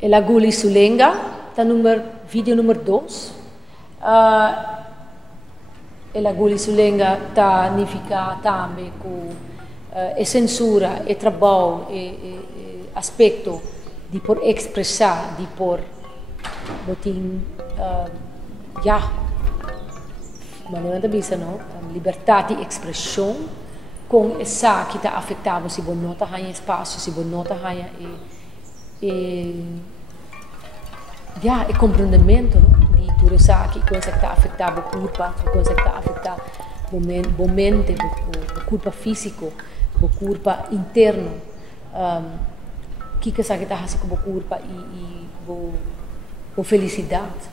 Ela Guli Sulenga, tá vídeo número 2. Ela Guli Sulenga tá nifica também com a censura, o trabalho, aspecto de por expressar, de por botin, maneira de bisa, não? Liberdade de expressão com essa que está afetado se você nota há espaço, se você nota há compreendimento de tudo isso que coisa que está afetado o corpo, coisa que está afetado o mente, o corpo físico, o corpo interno, que está fazendo com o corpo e a felicidade,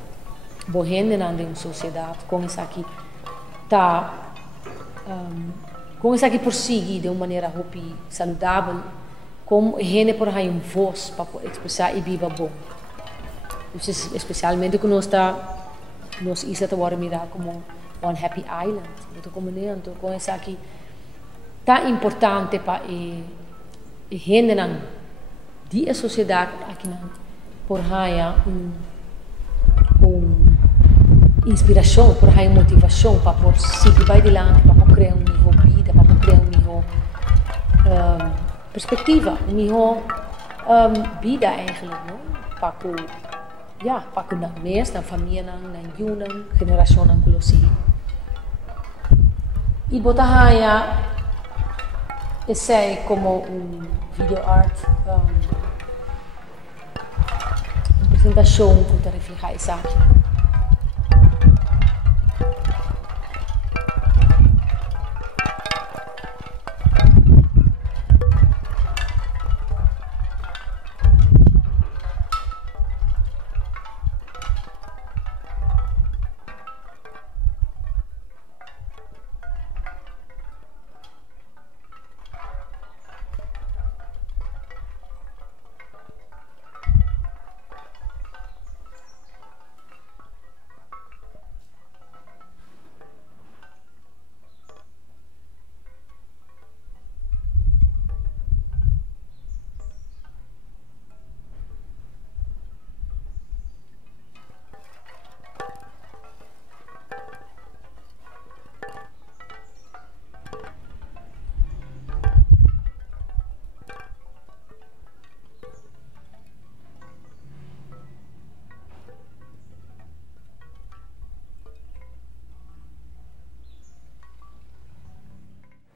a gente na sociedade com isso que está com isso que prossegue de uma maneira saudável, como a gente por aí voz para expressar e viver bom. Especialmente quando nós estamos mirar como One Happy Island, então com isso que tá importante para a gente de sociedade aqui por aí inspiração, por aí motivação para por seguir vai adiante, para criar melhor vida, para criar melhor perspectiva, melhor vida eigenlijk, não? Para que na família, na geração inclusive. E botar aí esse é como video art, apresentação que reflete isso aqui.